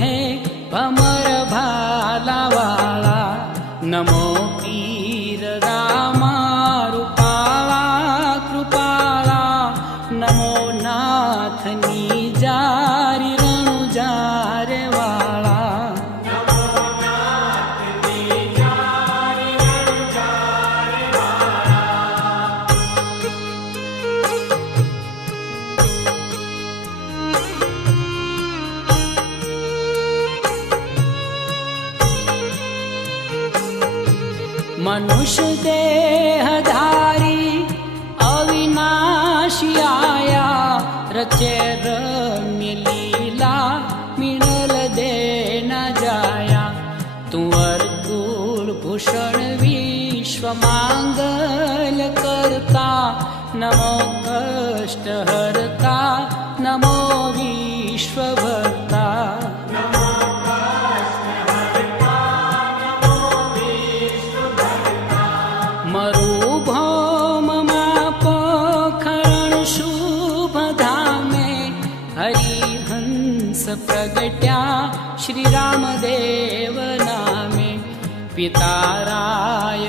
हे भावाला नमो पीर रामृपला कृपाला। नमो नाथनी जा विश्व मांगल करता नमो कष्ट हरता नमो धामे हरिहंस प्रगट्या श्रीरामदेव पिताराय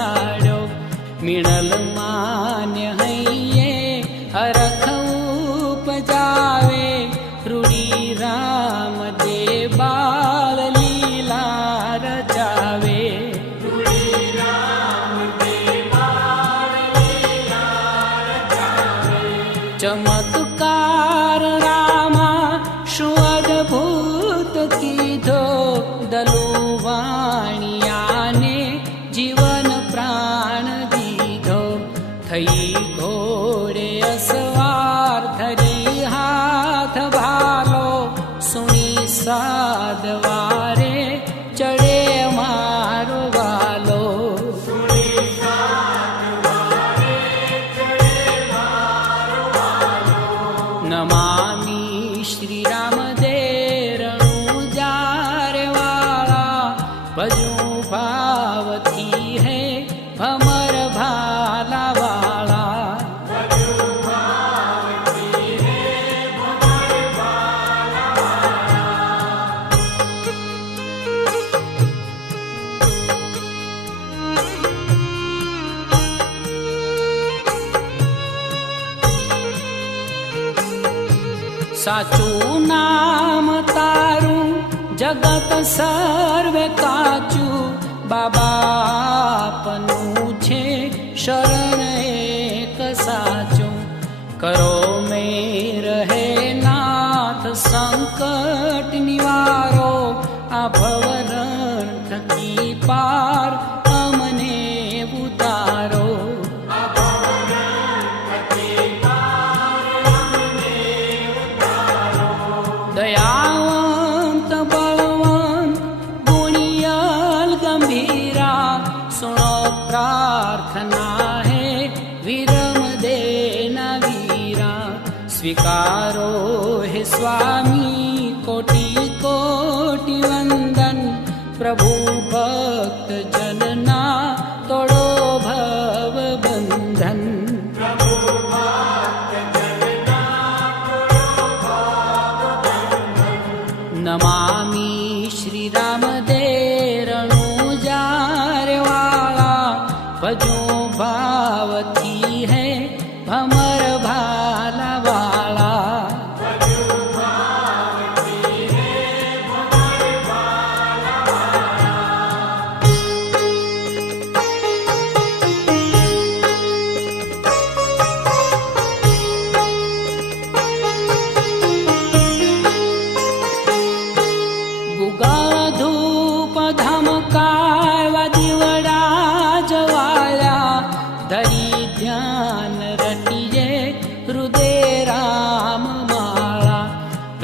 पहाडो मिणल मान्य हैये हरखपजावे रुडी राम दे बाल लीला रजा ಸಾಧವಾ સાચું નામ તારું જગત સર્વે કાચું બાબા આપનું છે શરણ એક સાચું કરો મેં રહે નાથ સંકટ નિવારો આ ભવરણ થકી પાર स्वामी कोटि कोटि वंदन प्रभु भक्त जनना तोड़ो भव बंधन नमामि श्रीरामदे रणुजारवाला। भजो भावती है भमर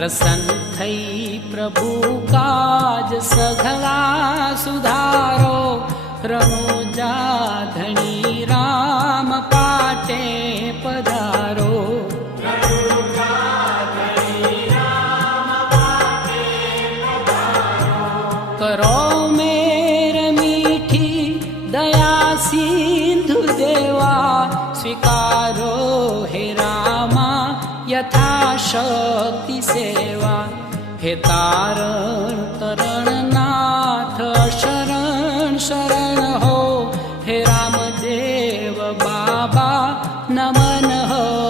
પ્રસન્ન થઈ પ્રભુ કાજ સઘળા સુધારો રણુજા शक्ति सेवा। हे तारण तरणनाथ शरण शरण हो। हे रामदेव बाबा नमन हो।